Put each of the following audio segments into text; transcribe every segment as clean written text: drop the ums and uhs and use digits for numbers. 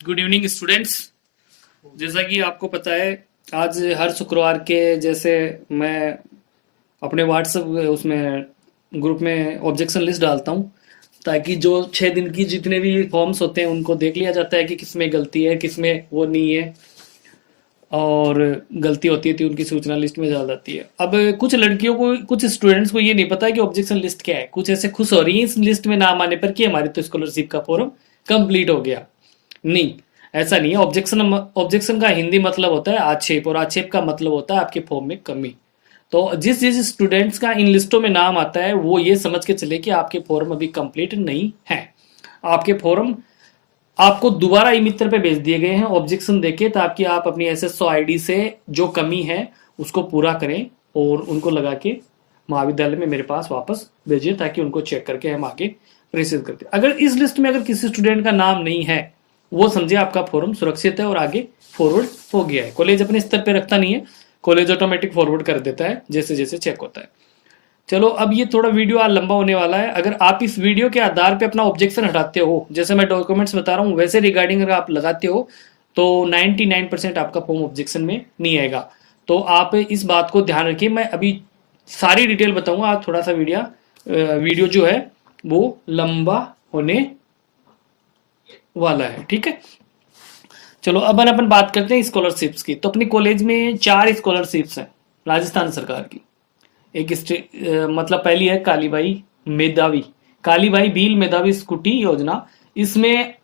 Good evening students. जैसा कि आपको पता है, आज हर शुक्रवार के जैसे मैं अपने व्हाट्सएप उसमें ग्रुप में ऑब्जेक्शन लिस्ट डालता हूँ, ताकि जो 6 दिन की जितने भी फॉर्म्स होते हैं उनको देख लिया जाता है कि किसमें गलती है, किसमें वो नहीं है, और गलती होती है तो उनकी सूचना लिस्ट में डाल जाती है। अब कुछ लड़कियों को, कुछ स्टूडेंट्स को ये नहीं पता है कि ऑब्जेक्शन लिस्ट क्या है। कुछ ऐसे खुश हो रही है इस लिस्ट में नाम आने पर कि हमारी तो स्कॉलरशिप का फॉर्म कंप्लीट हो गया। नहीं, ऐसा नहीं है। ऑब्जेक्शन ऑब्जेक्शन का हिंदी मतलब होता है आक्षेप, और आक्षेप का मतलब होता है आपके फॉर्म में कमी। तो जिस जिस स्टूडेंट्स का इन लिस्टों में नाम आता है वो ये समझ के चले कि आपके फॉर्म अभी कंप्लीट नहीं है। आपके फॉर्म आपको दोबारा ई मित्र पे भेज दिए गए हैं ऑब्जेक्शन देके, ताकि आप अपनी एसएसओ आईडी से जो कमी है उसको पूरा करें और उनको लगा के महाविद्यालय में मेरे पास वापस भेजिए, ताकि उनको चेक करके हम आगे प्रेषित करते हैं। अगर इस लिस्ट में अगर किसी स्टूडेंट का नाम नहीं है, वो समझे आपका फॉर्म सुरक्षित है और आगे फॉरवर्ड हो गया है। कॉलेज अपने स्तर पे रखता नहीं है, कॉलेज ऑटोमेटिक फॉरवर्ड कर देता है जैसे जैसे चेक होता है। चलो, अब ये थोड़ा वीडियो आज लंबा होने वाला है। अगर आप इस वीडियो के आधार पे अपना ऑब्जेक्शन हटाते हो, जैसे मैं डॉक्यूमेंट्स बता रहा हूँ वैसे रिगार्डिंग अगर आप लगाते हो, तो 99% आपका फॉर्म ऑब्जेक्शन में नहीं आएगा। तो आप इस बात को ध्यान रखिए। मैं अभी सारी डिटेल बताऊंगा। आज थोड़ा सा वीडियो जो है वो लंबा होने वाला है, ठीक है। चलो, अब अपन बात करते हैं स्कॉलरशिप्स की। तो अपनी कॉलेज में 4 स्कॉलरशिप्स हैं राजस्थान सरकार की। एक मतलब पहली है कालीबाई भील मेधावी स्कूटी योजना। इसमें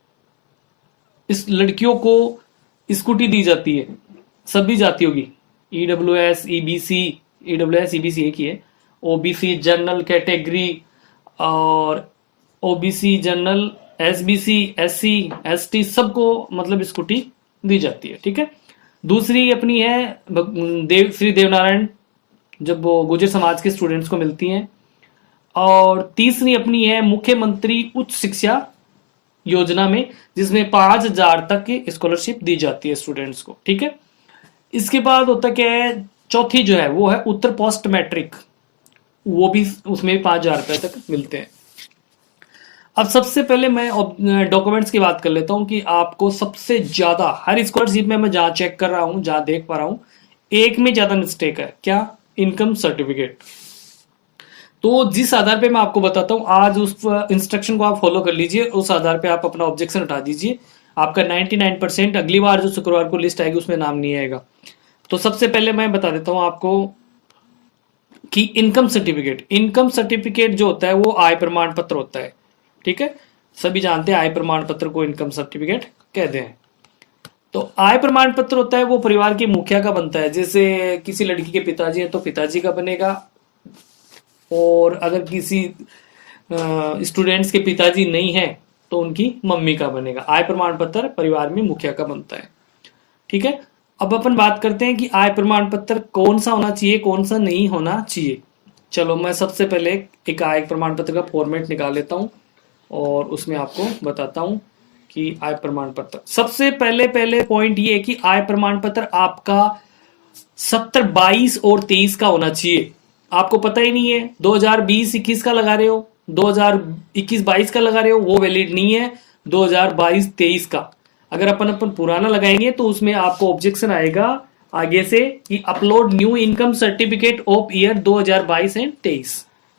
इस लड़कियों को स्कूटी दी जाती है सभी जातियों की। ईडब्ल्यूएस ईबीसी एक ही है। ओबीसी जनरल कैटेगरी और OBC general, SBC, SC, ST सबको मतलब स्कूटी दी जाती है, ठीक है। दूसरी अपनी है श्री देवनारायण, जब वो गुर्जर समाज के स्टूडेंट्स को मिलती हैं। और तीसरी अपनी है मुख्यमंत्री उच्च शिक्षा योजना में, जिसमें 5,000 तक की स्कॉलरशिप दी जाती है स्टूडेंट्स को, ठीक है। इसके बाद होता क्या है, चौथी जो है वो है उत्तर पोस्ट मैट्रिक, वो भी उसमें 5,000 रुपए तक मिलते हैं। अब सबसे पहले मैं डॉक्यूमेंट्स की बात कर लेता हूं कि आपको सबसे ज्यादा हर स्कॉलरशिप में मैं जहां चेक कर रहा हूं, जहां देख पा रहा हूं, एक में ज्यादा मिस्टेक है। क्या? Income certificate. तो जिस आधार पे मैं आपको बताता हूं, आज उस इंस्ट्रक्शन को आप फॉलो कर लीजिए, उस आधार पे आप अपना ऑब्जेक्शन हटा दीजिए। आपका 99% अगली बार जो शुक्रवार को लिस्ट आएगी उसमें नाम नहीं आएगा। तो सबसे पहले मैं बता देता हूं आपको कि इनकम सर्टिफिकेट जो होता है वो आय प्रमाण पत्र होता है, ठीक है। सभी जानते हैं आय प्रमाण पत्र को इनकम सर्टिफिकेट कहते हैं। तो आय प्रमाण पत्र होता है वो परिवार के मुखिया का बनता है। जैसे किसी लड़की के पिताजी हैं तो पिताजी का बनेगा, और अगर किसी स्टूडेंट्स के पिताजी नहीं है तो उनकी मम्मी का बनेगा। आय प्रमाण पत्र परिवार में मुखिया का बनता है, ठीक है। अब अपन बात करते हैं कि आय प्रमाण पत्र कौन सा होना चाहिए, कौन सा नहीं होना चाहिए। चलो, मैं सबसे पहले एक आय प्रमाण पत्र का फॉर्मेट निकाल लेता हूं और उसमें आपको बताता हूं कि आय प्रमाण पत्र सबसे पहले पॉइंट ये है कि आय प्रमाण पत्र आपका 70, 22 और 23 का होना चाहिए। आपको पता ही नहीं है, 2020-21 का लगा रहे हो, 2021-22 का लगा रहे हो, वो वैलिड नहीं है। 2022-23 का अगर अपन पुराना लगाएंगे तो उसमें आपको ऑब्जेक्शन आएगा आगे से कि upload new income certificate of year 2022 and 23,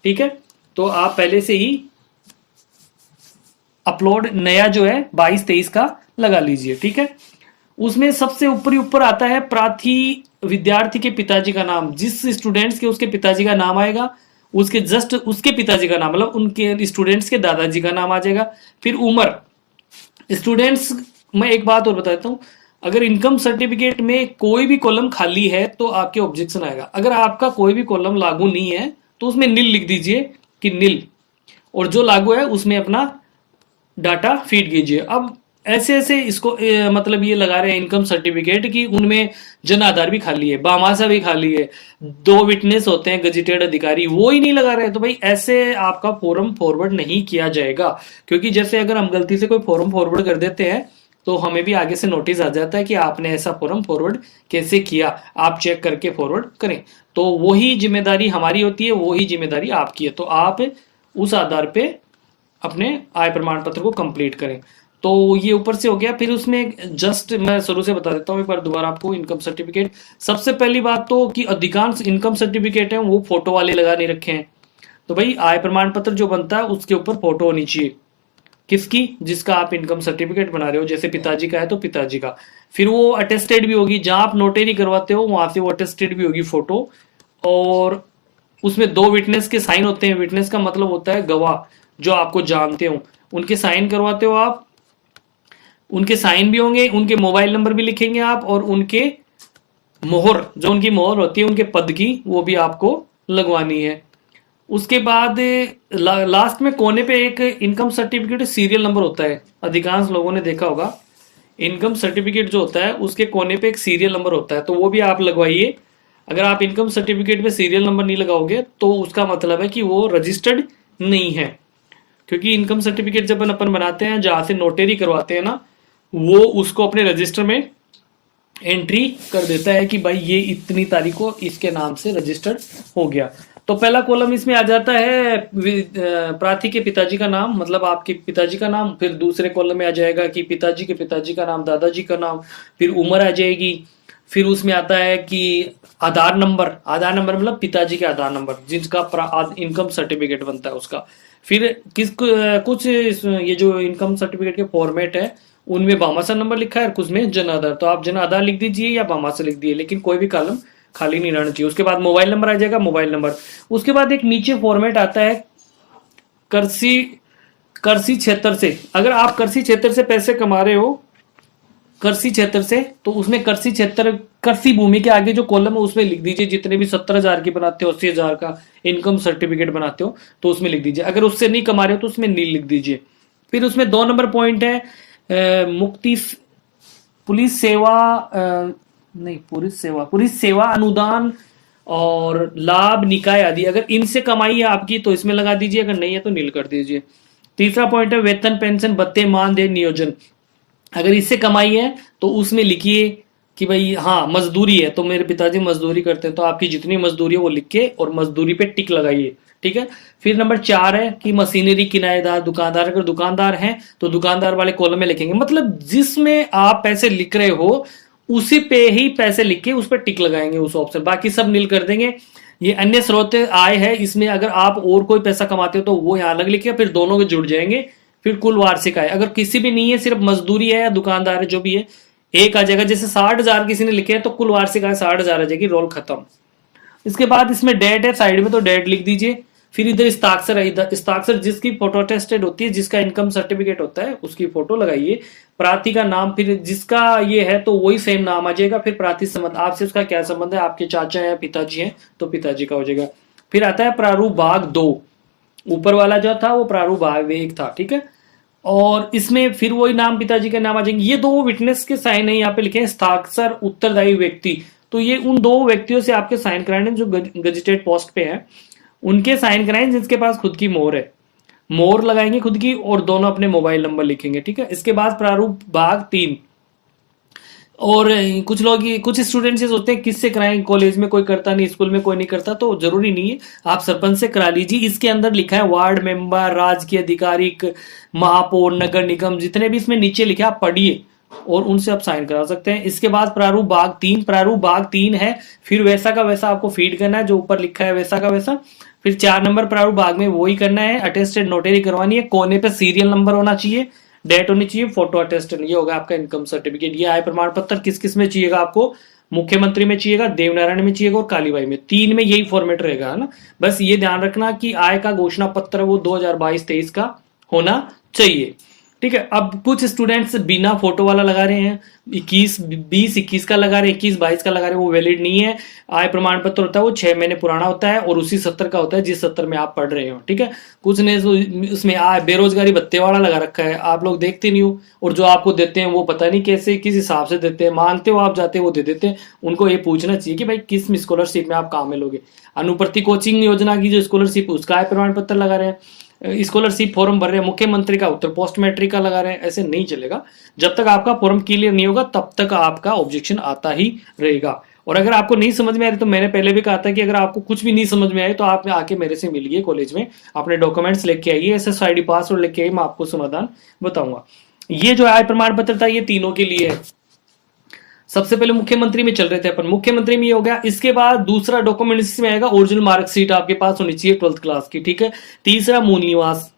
ठीक है। तो आप पहले से ही अपलोड नया जो है 22-23 का लगा लीजिए, ठीक है। उसमें सबसे ऊपर आता है प्रार्थी विद्यार्थी के पिताजी का नाम। जिस स्टूडेंट्स के उसके पिताजी का नाम आएगा, उसके जस्ट उसके पिताजी का नाम, मतलब उनके स्टूडेंट्स के दादाजी का नाम आ जाएगा। फिर उम्र, स्टूडेंट्स, मैं एक बात और बताता हूं, अगर इनकम सर्टिफिकेट में कोई भी कॉलम खाली है तो आपके ऑब्जेक्शन आएगा। अगर आपका कोई भी कॉलम लागू नहीं है तो उसमें नील लिख दीजिए कि नील, और जो लागू है उसमें अपना डाटा फीड कीजिए। अब ऐसे ऐसे इसको मतलब ये लगा रहे हैं इनकम सर्टिफिकेट कि उनमें जन आधार भी खाली है, बामासा भी खाली है, 2 विटनेस होते हैं गजेटेड अधिकारी, वो ही नहीं लगा रहे। तो भाई ऐसे आपका फॉर्म फॉरवर्ड नहीं किया जाएगा, क्योंकि जैसे अगर हम गलती से कोई फॉर्म फॉरवर्ड कर देते हैं तो हमें भी आगे से नोटिस आ जाता है कि आपने ऐसा फॉर्म फॉरवर्ड कैसे किया, आप चेक करके फॉरवर्ड करें। तो वही जिम्मेदारी हमारी होती है, वही जिम्मेदारी आपकी है। तो आप उस आधार पे अपने आय प्रमाण पत्र को कंप्लीट करें। तो ये ऊपर से हो गया। फिर उसमें जस्ट मैं शुरू से बता देता हूँ एक बार दोबारा आपको इनकम सर्टिफिकेट। सबसे पहली बात तो कि अधिकांश इनकम सर्टिफिकेट हैं वो फोटो वाले लगा नहीं रखे हैं। तो भाई आय प्रमाण पत्र जो बनता है उसके ऊपर फोटो होनी चाहिए। किसकी? जिसका आप इनकम सर्टिफिकेट बना रहे हो। जैसे पिताजी का है तो पिताजी का। फिर वो अटेस्टेड भी होगी, जहां आप नोटरी करवाते हो वहां से वो अटेस्टेड भी होगी फोटो। और उसमें दो विटनेस के साइन होते हैं। विटनेस का मतलब होता है गवाह, जो आपको जानते हो, उनके साइन करवाते हो आप। उनके साइन भी होंगे, उनके मोबाइल नंबर भी लिखेंगे आप, और उनके मोहर, जो उनकी मोहर होती है उनके पद की, वो भी आपको लगवानी है। उसके बाद लास्ट में कोने पे एक इनकम सर्टिफिकेट सीरियल नंबर होता है। अधिकांश लोगों ने देखा होगा इनकम सर्टिफिकेट जो होता है उसके कोने पे एक सीरियल नंबर होता है, तो वो भी आप लगवाइए। अगर आप इनकम सर्टिफिकेट पे सीरियल नंबर नहीं लगाओगे तो उसका मतलब है कि वो रजिस्टर्ड नहीं है। क्योंकि इनकम सर्टिफिकेट जब अपन बनाते हैं, जहां से नोटरी करवाते हैं ना, वो उसको अपने रजिस्टर में एंट्री कर देता है कि भाई ये इतनी तारीख को इसके नाम से रजिस्टर्ड हो गया। तो पहला कॉलम इसमें आ जाता है प्रार्थी के पिताजी का नाम, मतलब आपके पिताजी का नाम। फिर दूसरे कॉलम में आ जाएगा कि पिताजी के पिताजी का नाम, दादाजी का नाम। फिर उम्र आ जाएगी। फिर उसमें आता है कि आधार नंबर। आधार नंबर मतलब पिताजी के आधार नंबर जिसका इनकम सर्टिफिकेट बनता है उसका। फिर कुछ ये जो इनकम सर्टिफिकेट के फॉर्मेट है उनमें भामाशाह नंबर लिखा है और कुछ में जन आधार। तो आप जन आधार लिख दीजिए या भामाशाह लिख दिए, लेकिन कोई भी कॉलम खाली नहीं रहना चाहिए। उसके बाद मोबाइल नंबर आ जाएगा, मोबाइल नंबर। उसके बाद एक नीचे फॉर्मेट आता है कृषि कृषि क्षेत्र से। अगर आप कृषि क्षेत्र से पैसे कमा रहे हो, कृषि क्षेत्र से, तो उसमें कृषि क्षेत्र, कृषि भूमि के आगे जो कॉलम है उसमें लिख दीजिए जितने भी 70,000 की बनाते हो, 80,000 का इनकम सर्टिफिकेट बनाते हो तो उसमें लिख दीजिए। अगर उससे नहीं कमा रहे हो तो उसमें नहीं लिख दीजिए। फिर उसमें 2 नंबर पॉइंट है मुक्ति पुलिस सेवा, नहीं पुलिस सेवा अनुदान और लाभ निकाय आदि। अगर इनसे कमाई है आपकी तो इसमें लगा दीजिए, अगर नहीं है तो नील कर दीजिए। तीसरा पॉइंट है वेतन पेंशन भत्ते मानदेय नियोजन। अगर इससे कमाई है तो उसमें लिखिए कि भाई हाँ मजदूरी है, तो मेरे पिताजी मजदूरी करते हैं तो आपकी जितनी मजदूरी है वो लिख के और मजदूरी पे टिक लगाइए। ठीक है। फिर नंबर 4 है कि मशीनरी किराएदार दुकानदार। अगर दुकानदार हैं तो दुकानदार वाले कॉलम में लिखेंगे, मतलब जिसमें आप पैसे लिख रहे हो उसी पे ही पैसे लिख के उस पर टिक लगाएंगे उस ऑप्शन, बाकी सब नील कर देंगे। ये अन्य स्रोत आय है, इसमें अगर आप और कोई पैसा कमाते हो तो वो यहाँ अलग लिखे, फिर दोनों के जुड़ जाएंगे। फिर कुल वार्षिक आय, अगर किसी भी नहीं है सिर्फ मजदूरी है या दुकानदार है जो भी है, एक आ जाएगा। जैसे 60,000 किसी ने लिखे हैं तो कुल वार्षिक आय 60,000 आ जाएगी, रोल खत्म। इसके बाद इसमें डेट है साइड में, तो डेट लिख दीजिए। फिर इधर हस्ताक्षर है, इधर हस्ताक्षर जिसकी फोटो अटेस्टेड होती है, जिसका इनकम सर्टिफिकेट होता है उसकी फोटो लगाइए। प्रार्थी का नाम, फिर जिसका ये है तो वही सेम नाम आ जाएगा। फिर प्रार्थी संबंध, आपसे उसका क्या संबंध है, आपके चाचा या पिताजी हैं तो पिताजी का हो जाएगा। फिर आता है प्रारूप भाग 2। ऊपर वाला जो था वो प्रारूप भाग 1 था, ठीक है। और इसमें फिर वही नाम, पिताजी का नाम आ जाएंगे। ये 2 विटनेस के साइन है, यहाँ पे लिखे हैं हस्ताक्षर उत्तरदायी व्यक्ति। तो ये उन 2 व्यक्तियों से आपके साइन कराने जो गजेटेड पोस्ट पे हैं, उनके साइन कराएं जिसके पास खुद की मोहर है। मोहर लगाएंगे खुद की और दोनों अपने मोबाइल नंबर लिखेंगे, ठीक है। इसके बाद प्रारूप भाग 3। और कुछ लोग, कुछ स्टूडेंट्स ये सोचते हैं किससे कराएं, कॉलेज में कोई करता नहीं, स्कूल में कोई नहीं करता, तो जरूरी नहीं है, आप सरपंच से करा लीजिए। इसके अंदर लिखा है वार्ड मेंबर, राजकीय अधिकारिक, महापौर, नगर निगम, जितने भी इसमें नीचे लिखे आप पढ़िए और उनसे आप साइन करा सकते हैं। इसके बाद प्रारूप भाग 3। प्रारूप भाग 3 है फिर वैसा का वैसा आपको फीड करना है, जो ऊपर लिखा है वैसा का वैसा। फिर 4 नंबर प्रारूप भाग में वही करना है, अटेस्टेड नोटरी करवानी है, कोने पे सीरियल नंबर होना चाहिए, डेट होनी चाहिए, फोटो अटेस्टेड। ये होगा आपका इनकम सर्टिफिकेट। ये आय प्रमाण पत्र किस किस में चाहिएगा आपको, मुख्यमंत्री में चाहिएगा, देवनारायण में चाहिएगा और कालीबाई में, 3 में यही फॉर्मेट रहेगा, है ना। बस ये ध्यान रखना कि आय का घोषणा पत्र वो 2022-23 का होना चाहिए, ठीक है। अब कुछ स्टूडेंट्स बिना फोटो वाला लगा रहे हैं, 20-21 का लगा रहे हैं, 21-22 का लगा रहे हैं, वो वैलिड नहीं है। आय प्रमाण पत्र होता है वो 6 महीने पुराना होता है और उसी सत्र का होता है जिस सत्र में आप पढ़ रहे हो, ठीक है। कुछ ने उसमें बेरोजगारी भत्ते वाला लगा रखा है, आप लोग देखते नहीं हो, और जो आपको देते हैं वो पता नहीं कैसे किस हिसाब से देते हैं, मांगते हो आप, जाते हो वो दे देते हैं। उनको ये पूछना चाहिए कि भाई किस स्कॉलरशिप में आप काम में लोगे। अनुप्रति कोचिंग योजना की जो स्कॉलरशिप उसका आय प्रमाण पत्र लगा रहे हैं, स्कॉलरशिप फॉर्म भर रहे हैं, मुख्यमंत्री का उत्तर पोस्ट मैट्रिक का लगा रहे हैं, ऐसे नहीं चलेगा। जब तक आपका फॉर्म क्लियर नहीं होगा तब तक आपका ऑब्जेक्शन आता ही रहेगा। और अगर आपको नहीं समझ में आ रही, तो मैंने पहले भी कहा था कि अगर आपको कुछ भी नहीं समझ में आए तो आप आके मेरे से मिलिए कॉलेज में, अपने डॉक्यूमेंट्स लेके आइए, SSID पासवर्ड लेके आइए, मैं आपको समाधान बताऊंगा। ये जो आय प्रमाण पत्र था ये तीनों के लिए है। सबसे पहले मुख्यमंत्री में चल रहे थे अपन, मुख्यमंत्री में ये हो गया। इसके बाद दूसरा डॉक्यूमेंट इसमें आएगा, ओरिजिनल मार्कशीट आपके पास होनी चाहिए 12th क्लास की, ठीक है। तीसरा मूल निवास।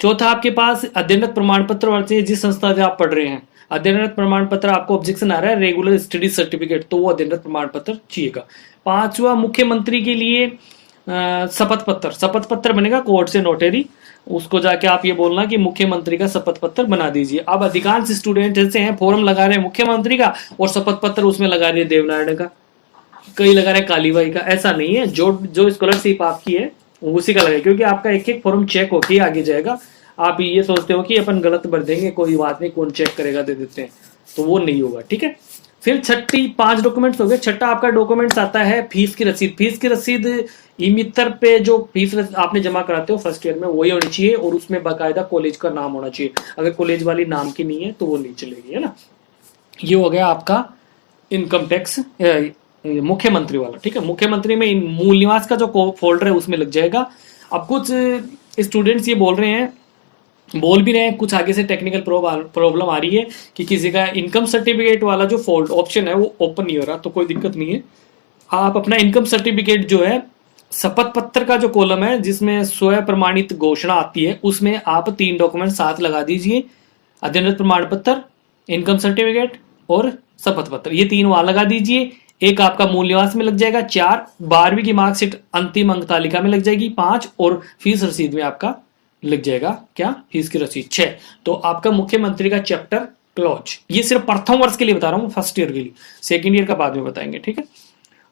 चौथा आपके पास अध्ययनरत प्रमाण पत्र होना चाहिए, जिस संस्था से आप पढ़ रहे हैं। अध्ययनरत प्रमाण पत्र आपको ऑब्जेक्शन आ रहा है रेगुलर स्टडी सर्टिफिकेट, तो वो अध्ययनरत प्रमाण पत्र चाहिएगा। पांचवा मुख्यमंत्री के लिए शपथ पत्र, शपथ पत्र बनेगा कोर्ट से नोटरी, उसको जाके आप ये बोलना कि मुख्यमंत्री का शपथ पत्र बना दीजिए। अब अधिकांश स्टूडेंट ऐसे हैं फॉर्म लगा रहे हैं मुख्यमंत्री का और शपथ पत्र उसमें लगा रहे हैं देवनारायण का, कई लगा रहे हैं कालीबाई का। ऐसा नहीं है, जो जो स्कॉलरशिप आपकी है उसी का लगेगा, क्योंकि आपका एक एक फॉर्म चेक होके आगे जाएगा। आप ये सोचते हो कि अपन गलत भर देंगे, कोई बात नहीं, कौन चेक करेगा, दे देते हैं, तो वो नहीं होगा, ठीक है। फिर छठी 5 डॉक्यूमेंट्स हो गए। छठा आपका डॉक्यूमेंट्स आता है फीस की रसीद। फीस की रसीद ई मित्र पे जो फीस आपने जमा कराते हो फर्स्ट ईयर में वही होनी चाहिए, और उसमें बाकायदा कॉलेज का नाम होना चाहिए। अगर कॉलेज वाली नाम की नहीं है तो वो नहीं चलेगी, है ना। ये हो गया आपका इनकम टैक्स मुख्यमंत्री वाला, ठीक है। मुख्यमंत्री में मूल निवास का जो फोल्डर है उसमें लग जाएगा। अब कुछ स्टूडेंट्स ये बोल रहे हैं, बोल भी रहे हैं, कुछ आगे से टेक्निकल प्रॉब्लम आ रही है कि किसी का इनकम सर्टिफिकेट वाला जो फोल्ड ऑप्शन है वो ओपन नहीं हो रहा, तो कोई दिक्कत नहीं है। आप अपना इनकम सर्टिफिकेट जो है शपथ पत्र का जो कॉलम है जिसमें स्वयं प्रमाणित घोषणा आती है, उसमें आप 3 डॉक्यूमेंट साथ लगा दीजिए, अध्ययनरत प्रमाण पत्र, इनकम सर्टिफिकेट और शपथ पत्र, ये 3 वहां लगा दीजिए। एक आपका मूल निवास में लग जाएगा, 4 12वीं की मार्कशीट अंतिम अंक तालिका में लग जाएगी, 5 और फीस रसीद में आपका लग जाएगा क्या, फीस की रसीद 6। तो आपका मुख्यमंत्री का चैप्टर क्लोज। ये सिर्फ प्रथम वर्ष के लिए बता रहा हूँ, फर्स्ट ईयर के लिए, सेकेंड ईयर का बाद में बताएंगे, ठीक है।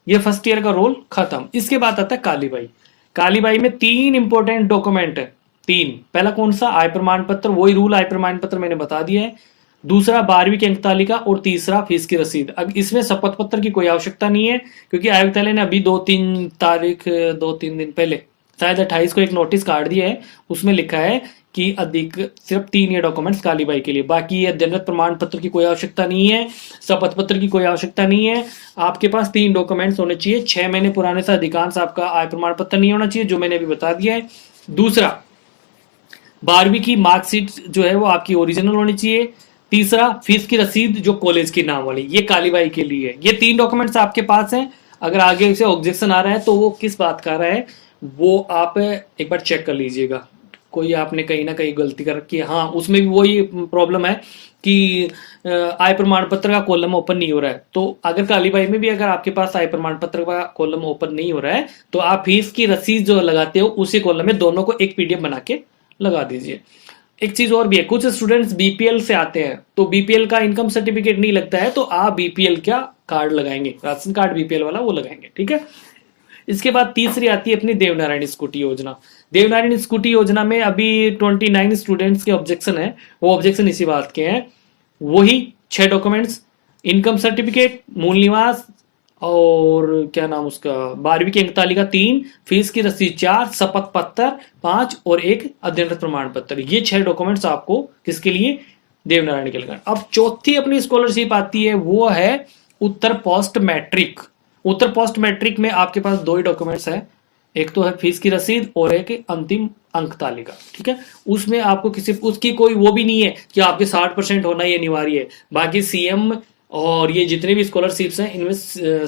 ये फर्स्ट ईयर का रोल खत्म। इसके बाद आता है कालीबाई। कालीबाई में 3 इंपॉर्टेंट डॉक्यूमेंट है, 3। पहला कौन सा, आय प्रमाण पत्र, वही रूल आय प्रमाण पत्र मैंने बता दिया है। दूसरा 12वीं की अंक तालिका, और तीसरा फीस की रसीद। अब इसमें शपथ पत्र की कोई आवश्यकता नहीं है, क्योंकि आयुक्तालय ने अभी 2-3 दिन पहले शायद 28 को एक नोटिस काट दिया है, उसमें लिखा है कि अधिक सिर्फ 3 ये डॉक्यूमेंट्स कालीबाई के लिए, बाकी अध्ययनरत प्रमाण पत्र की कोई आवश्यकता नहीं है, शपथ पत्र की कोई आवश्यकता नहीं है। आपके पास 3 डॉक्यूमेंट्स होने चाहिए, 6 महीने पुराने से अधिकांश आपका आय प्रमाण पत्र नहीं होना चाहिए, जो मैंने अभी बता दिया है। दूसरा 12वीं की मार्कशीट जो है वो आपकी ओरिजिनल होनी चाहिए। तीसरा फीस की रसीद जो कॉलेज की नाम वाली, ये कालीबाई के लिए है। ये 3 डॉक्यूमेंट्स आपके पास हैं। अगर आगे से ऑब्जेक्शन आ रहा है तो वो किस बात का आ रहा है वो आप एक बार चेक कर लीजिएगा, कोई आपने कहीं ना कहीं गलती कर रखी है। हाँ, उसमें भी वही प्रॉब्लम है कि आय प्रमाण पत्र का कॉलम ओपन नहीं हो रहा है। तो अगर कालीबाई में भी अगर आपके पास आय प्रमाण पत्र का कॉलम ओपन नहीं हो रहा है तो आप फीस की रसीद जो लगाते हो उसी कॉलम में दोनों को एक पीडीएफ बना के लगा दीजिए। एक चीज और भी है, कुछ स्टूडेंट्स बीपीएल से आते हैं तो बीपीएल का इनकम सर्टिफिकेट नहीं लगता है, तो आप बीपीएल का कार्ड लगाएंगे, राशन कार्ड बीपीएल वाला वो लगाएंगे, ठीक है। इसके बाद तीसरी आती है अपनी देवनारायण स्कूटी योजना। देवनारायण स्कूटी योजना में अभी 29 स्टूडेंट्स के ऑब्जेक्शन है, वो ऑब्जेक्शन इसी बात के हैं, वही 6 डॉक्यूमेंट्स, इनकम सर्टिफिकेट, मूल निवास, और क्या नाम उसका 12वीं की अंक तालिका 3, फीस की रसीद 4, शपथ पत्र 5 और एक अध्ययनरत प्रमाण पत्र। ये 6 डॉक्यूमेंट्स आपको किसके लिए, देवनारायण के लिए। अब चौथी अपनी स्कॉलरशिप आती है, वो है उत्तर पोस्ट मैट्रिक। उत्तर पोस्ट मैट्रिक में आपके पास 2 ही डॉक्यूमेंट्स है, एक तो है फीस की रसीद और एक अंतिम अंक तालिका, ठीक है। उसमें आपको किसी उसकी कोई वो भी नहीं है कि आपके 60% होना ही अनिवार्य है। बाकी सीएम और ये जितने भी स्कॉलरशिप्स हैं इनमें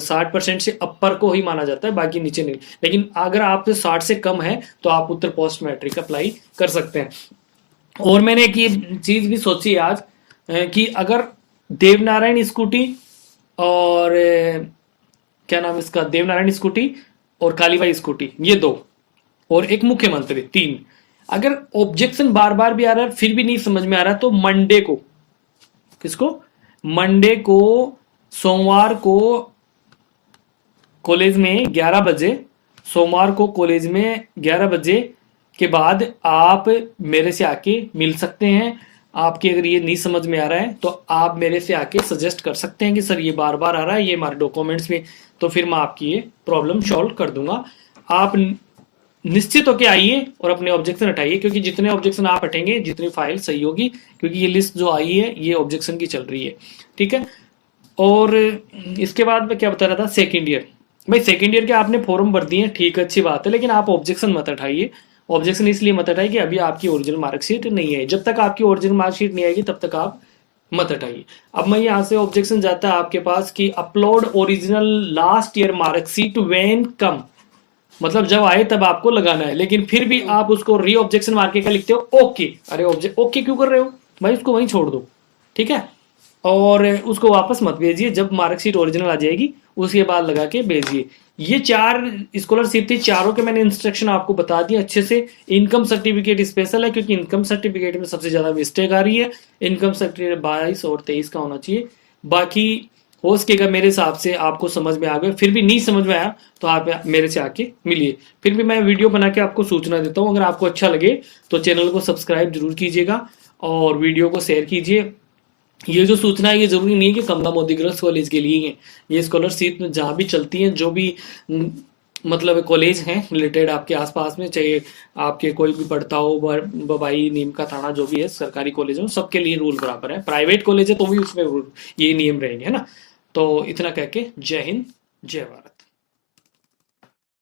60% से अपर को ही माना जाता है, बाकी नीचे नहीं। लेकिन अगर आप 60 से कम है तो आप उत्तर पोस्ट मैट्रिक अप्लाई कर सकते हैं। और मैंने एक ये चीज भी सोची आज कि अगर देवनारायण स्कूटी और क्या नाम इसका, देवनारायण स्कूटी और कालीबाई स्कूटी, ये 2 और एक मुख्यमंत्री 3, अगर ऑब्जेक्शन बार बार भी आ रहा है फिर भी नहीं समझ में आ रहा, तो मंडे को, किसको, मंडे को, सोमवार को कॉलेज में 11 बजे, सोमवार को कॉलेज में 11 बजे के बाद आप मेरे से आके मिल सकते हैं। आपके अगर ये नहीं समझ में आ रहा है तो आप मेरे से आके सजेस्ट कर सकते हैं कि सर ये बार बार आ रहा है, ये हमारे डॉक्यूमेंट्स में, तो फिर मैं आपकी ये प्रॉब्लम सॉल्व कर दूंगा। आप निश्चित होके आइए और अपने ऑब्जेक्शन हटाइए, क्योंकि जितने ऑब्जेक्शन आप हटेंगे जितनी फाइल सही होगी, क्योंकि ये लिस्ट जो आई है ये ऑब्जेक्शन की चल रही है, ठीक है। और इसके बाद मैं क्या बता रहा था, सेकेंड ईयर, भाई सेकेंड ईयर के आपने फॉर्म भर दिए, ठीक अच्छी बात है, लेकिन आप ऑब्जेक्शन मत हटाइए। ऑब्जेक्शन इसलिए मत हटाइए कि अभी आपकी ओरिजिनल मार्कशीट नहीं है, जब तक आपकी ओरिजिनल मार्कशीट नहीं आएगी तब तक आप मत हटाइए। अब मैं यहाँ से ऑब्जेक्शन जाता है आपके पास कि upload original last year marksheet when come, मतलब जब आए तब आपको लगाना है, लेकिन फिर भी आप उसको री ऑब्जेक्शन मार के क्या लिखते हो, ओके। अरे ऑब्जेक्ट ओके क्यों कर रहे हो भाई, उसको वहीं छोड़ दो, ठीक है। और उसको वापस मत भेजिए, जब मार्कशीट ओरिजिनल आ जाएगी उसके बाद लगा के भेजिए। ये 4 स्कॉलरशिप थी, चारों के मैंने इंस्ट्रक्शन आपको बता दिए अच्छे से। इनकम सर्टिफिकेट स्पेशल है क्योंकि इनकम सर्टिफिकेट में सबसे ज्यादा मिस्टेक आ रही है। इनकम सर्टिफिकेट 22 और 23 का होना चाहिए। बाकी हो सकेगा मेरे हिसाब से आपको समझ में आ गए, फिर भी नहीं समझ में आया तो आप मेरे से आके मिलिए, फिर भी मैं वीडियो बना के आपको सूचना देता हूँ। अगर आपको अच्छा लगे तो चैनल को सब्सक्राइब जरूर कीजिएगा और वीडियो को शेयर कीजिए। ये जो सूचना है ये जरूरी नहीं है कि कमला मोदी गर्ल्स कॉलेज के लिए है, ये स्कॉलरशिप जहाँ भी चलती हैं, जो भी मतलब कॉलेज हैं रिलेटेड आपके आसपास में, चाहे आपके कोई भी पढ़ता हो, बबाई, नीम का थाना, जो भी है सरकारी कॉलेज हो, सबके लिए रूल बराबर है। प्राइवेट कॉलेज है तो भी उसमें ये नियम रहेंगे, है ना। तो इतना कह के जय हिंद, जय भारत।